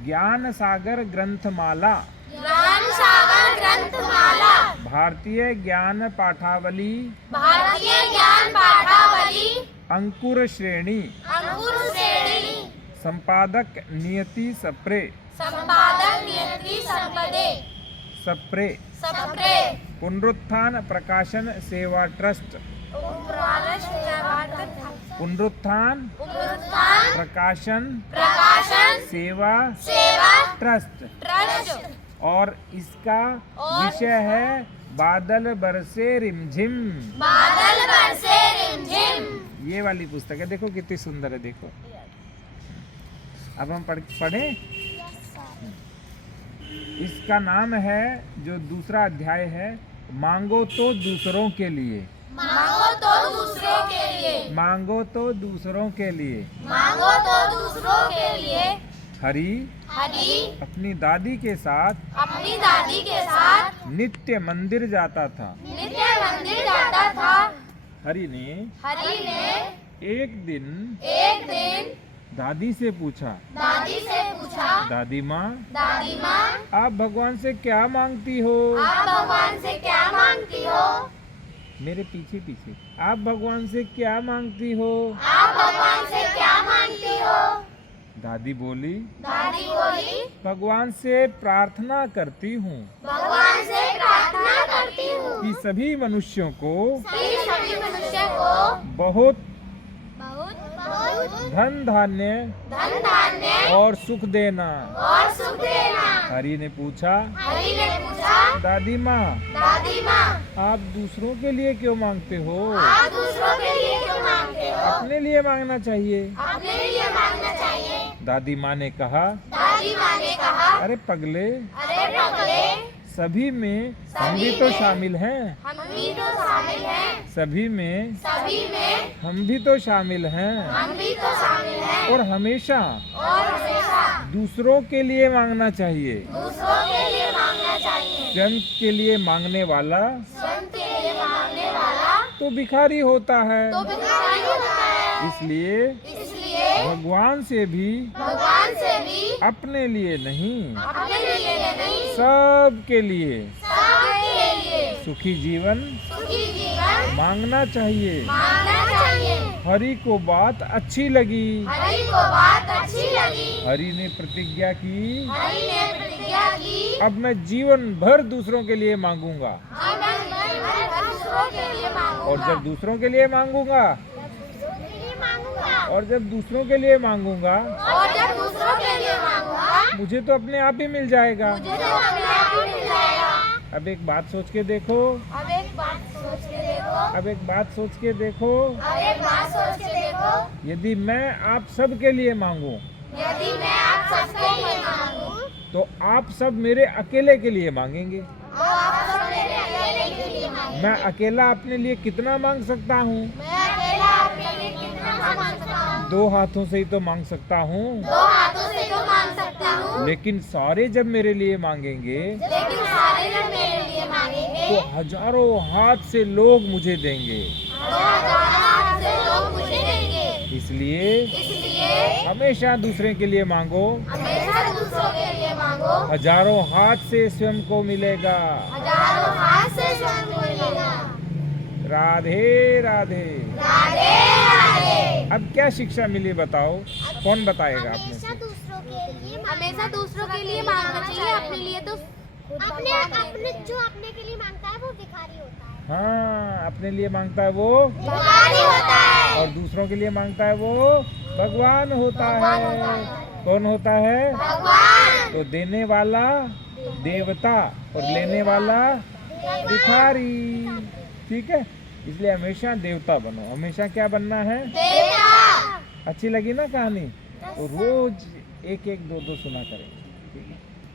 ज्ञान सागर ग्रंथमाला, ज्ञान सागर ग्रंथमाला, भारतीय ज्ञान पाठावली, भारतीय ज्ञान पाठावली, अंकुर श्रेणी, अंकुर श्रेणी, संपादक नियति सप्रे, संपादक नियति सप्रे, सप्रे, पुनरुत्थान प्रकाशन सेवा ट्रस्ट, पुनरुत्थान प्रकाशन सेवा ट्रस्ट, और इसका विषय है बादल बरसे रिमझिम। बादल बरसे रिमझिम। ये वाली पुस्तक है, देखो कितनी सुंदर है, देखो। अब हम पढ़ें। इसका नाम है, जो दूसरा अध्याय है, मांगो तो दूसरों के लिए, मांगो तो दूसरों के लिए, मांगो तो दूसरों के लिए, मांगो तो दूसरों के लिए। हरि हरि अपनी दादी के साथ अपनी दादी के साथ नित्य मंदिर जाता था। नित्य मंदिर जाता था। हरि ने एक दिन दादी से पूछा, दादी माँ, आप भगवान से क्या मांगती हो? आप भगवान से क्या मांगती हो? मेरे पीछे पीछे, आप भगवान से क्या मांगती हो? आप भगवान से क्या मांगती हो? दादी बोली, भगवान से प्रार्थना करती हूँ भगवान से प्रार्थना करती हूँ कि सभी मनुष्यों को सभी मनुष्य को बहुत बहुत धन धान्य और सुख देना। हरि ने पूछा, दादी माँ, आप दूसरों के लिए क्यों मांगते हो? आप दूसरों के लिए क्यों मांगते हो? अपने लिए मांगना चाहिए। अपने लिए मांगना चाहिए। दादी माँ ने कहा, अरे पगले, सभी में हम भी तो शामिल हैं, हम भी तो शामिल हैं। सभी में हम भी तो शामिल हैं, हम भी तो शामिल हैं। और हमेशा दूसरों के लिए मांगना चाहिए। दूसरों के लिए मांगना चाहिए। स्वयं के लिए मांगने वाला स्वयं के लिए मांगने वाला तो भिखारी होता है। तो भिखारी होता है। इसलिए भगवान से भी अपने लिए नहीं, अपने लिए नहीं, सबके लिए सबके लिए सुखी जीवन सुखी जीवन मांगना चाहिए। मांगना चाहिए। हरि को बात अच्छी लगी। हरि को बात अच्छी लगी। हरि ने प्रतिज्ञा की, हरि ने प्रतिज्ञा की, अब मैं जीवन भर दूसरों के लिए मांगूंगा। अब मैं दूसरों के लिए मांगूंगा। और जब दूसरों के लिए मांगूंगा, और जब दूसरों के लिए मांगूंगा, मुझे तो अपने आप ही मिल जाएगा। मुझे तो अपने आप ही मिल जाएगा। अब एक बात सोच के देखो, अब एक बात सोच के देखो, अब एक बात सोच के देखो, अब एक बात सोच के देखो, यदि मैं आप सब के लिए मांगूं, यदि मैं आप सबके लिए मांगूं, तो आप सब मेरे अकेले के लिए मांगेंगे। तो आप सब मेरे अकेले के लिए मांगेंगे। मैं अकेला अपने लिए कितना मांग सकता हूँ? मैं अकेला अपने लिए कितना मांग सकता हूँ? 2 हाथों से ही तो मांग सकता हूँ। 2 हाथों से तो मांग सकता हूँ। लेकिन सारे जब मेरे लिए मांगेंगे, लेकिन सारे जब मेरे लिए मांगेंगे, तो हजारों हाथ से लोग मुझे देंगे। तो हजारों हाथ से लोग मुझे देंगे। इसलिए हमेशा दूसरे के लिए मांगो, हमेशा दूसरों के लिए मांगो, हजारों हाथ से स्वयं को मिलेगा। हजारों हाथ से स्वयं को मिलेगा। राधे राधे। राधे राधे। अब क्या शिक्षा मिली बताओ? कौन बताएगा आपने से? हमेशा दूसरों के लिए मांगना चाहिए। अपने लिए तो अपने जो अपने के लिए मांगता है वो भिखारी होता है। हाँ, अपने लिए मांगता है वो भिखारी होता है, और दूसरों के लिए मांगता है वो भगवान होता है। कौन होता है? भगवान। तो देने वाला देवता और लेने वाला भिखारी। ठीक है, इसलिए हमेशा देवता बनो। हमेशा क्या बनना है? देवता। अच्छी लगी ना कहानी? तो रोज 1-1, 2-2 सुना करें।